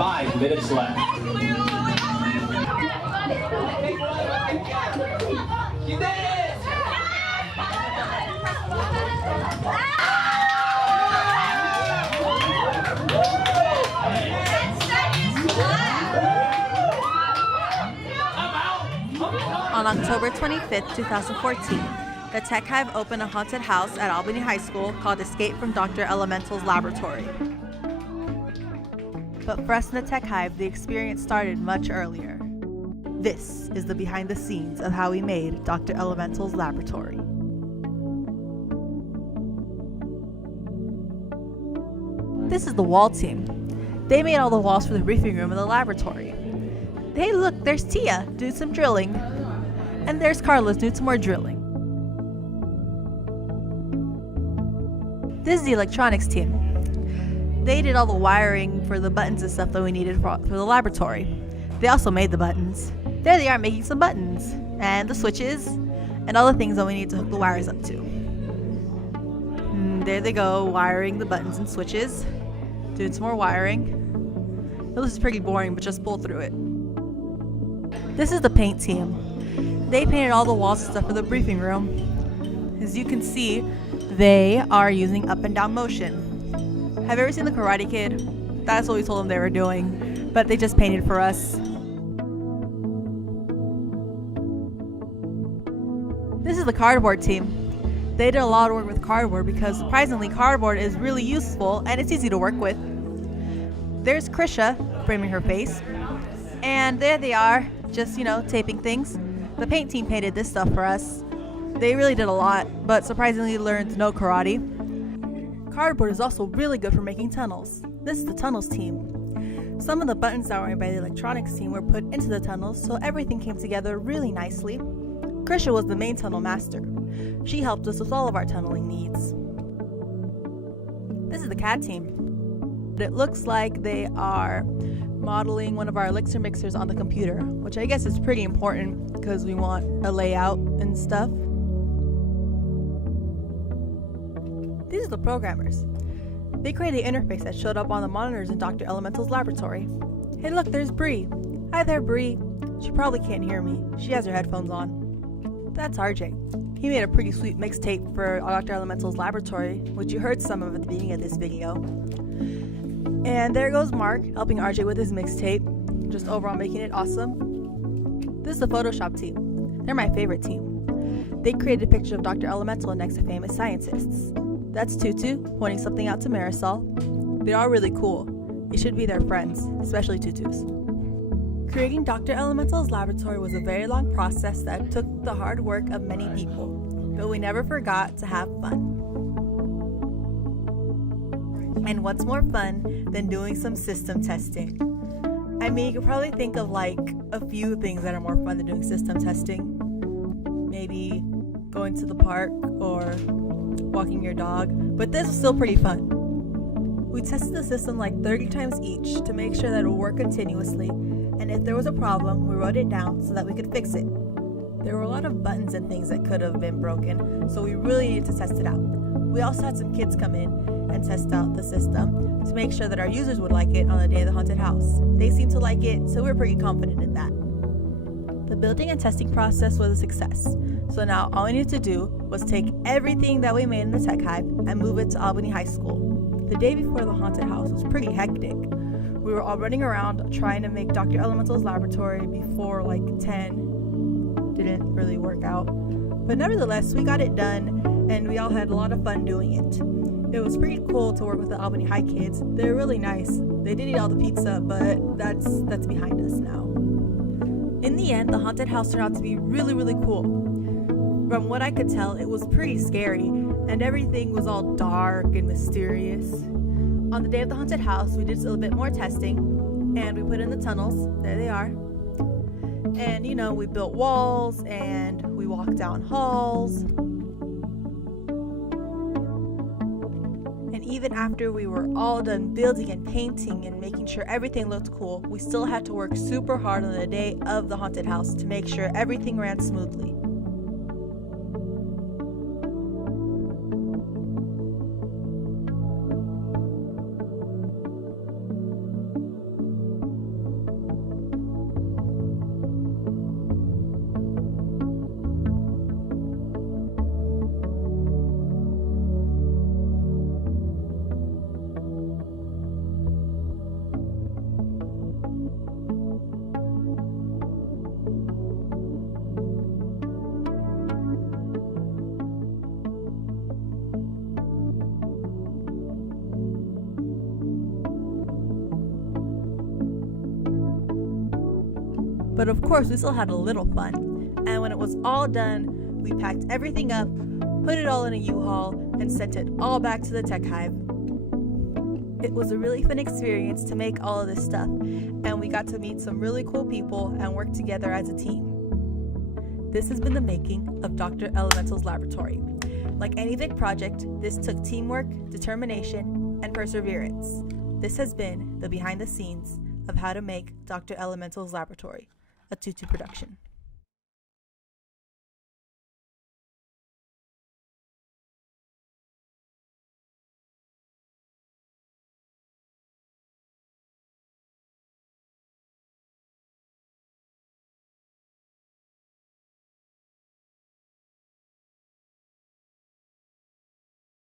5 minutes left. On October 25th, 2014, the Tech Hive opened a haunted house at Albany High School called Escape from Dr. Elemental's Laboratory. But for us in the Tech Hive, the experience started much earlier. This is the behind the scenes of how we made Dr. Elemental's laboratory. This is the wall team. They made all the walls for the briefing room and the laboratory. Hey look, there's Tia doing some drilling. And there's Carlos doing some more drilling. This is the electronics team. They did all the wiring for the buttons and stuff that we needed for the laboratory. They also made the buttons. There they are making some buttons, and the switches, and all the things that we need to hook the wires up to. And there they go, wiring the buttons and switches, doing some more wiring. This is pretty boring, but just pull through it. This is the paint team. They painted all the walls and stuff for the briefing room. As you can see, they are using up and down motion. Have you ever seen the Karate Kid? That's what we told them they were doing, but they just painted for us. This is the cardboard team. They did a lot of work with cardboard because surprisingly cardboard is really useful and it's easy to work with. There's Krisha framing her face, and there they are, just taping things. The paint team painted this stuff for us. They really did a lot, but surprisingly learned no karate. Cardboard is also really good for making tunnels. This is the tunnels team. Some of the buttons that were made by the electronics team were put into the tunnels, so everything came together really nicely. Krisha was the main tunnel master. She helped us with all of our tunneling needs. This is the CAD team. It looks like they are modeling one of our elixir mixers on the computer, which I guess is pretty important because we want a layout and stuff. These are the programmers. They created the interface that showed up on the monitors in Dr. Elemental's laboratory. Hey look, there's Bree. Hi there, Bree. She probably can't hear me. She has her headphones on. That's RJ. He made a pretty sweet mixtape for Dr. Elemental's laboratory, which you heard some of at the beginning of this video. And there goes Mark, helping RJ with his mixtape, just overall making it awesome. This is the Photoshop team. They're my favorite team. They created a picture of Dr. Elemental next to famous scientists. That's Tutu, pointing something out to Marisol. They are really cool. You should be their friends, especially Tutus. Creating Dr. Elemental's laboratory was a very long process that took the hard work of many people, but we never forgot to have fun. And what's more fun than doing some system testing? I mean, you could probably think of like a few things that are more fun than doing system testing. Maybe going to the park or walking your dog, but this was still pretty fun. We tested the system like 30 times each to make sure that it would work continuously, and if there was a problem, we wrote it down so that we could fix it. There were a lot of buttons and things that could have been broken, so we really needed to test it out. We also had some kids come in and test out the system to make sure that our users would like it on the day of the haunted house. They seemed to like it, so we were pretty confident in that. The building and testing process was a success, so now all we needed to do was take everything that we made in the Tech Hive and move it to Albany High School. The day before the haunted house was pretty hectic. We were all running around trying to make Dr. Elemental's laboratory before like 10. Didn't really work out. But nevertheless, we got it done and we all had a lot of fun doing it. It was pretty cool to work with the Albany High kids. They're really nice. They did eat all the pizza, but that's behind us now. In the end, the haunted house turned out to be really, really cool. From what I could tell, it was pretty scary, and everything was all dark and mysterious. On the day of the haunted house, we did a little bit more testing, and we put in the tunnels. There they are. And, we built walls, and we walked down halls. And even after we were all done building and painting and making sure everything looked cool, we still had to work super hard on the day of the haunted house to make sure everything ran smoothly. But of course, we still had a little fun. And when it was all done, we packed everything up, put it all in a U-Haul, and sent it all back to the tech hive. It was a really fun experience to make all of this stuff, and we got to meet some really cool people and work together as a team. This has been the making of Dr. Elemental's laboratory. Like any big project, this took teamwork, determination, and perseverance. This has been the behind the scenes of how to make Dr. Elemental's laboratory, a Tutu production.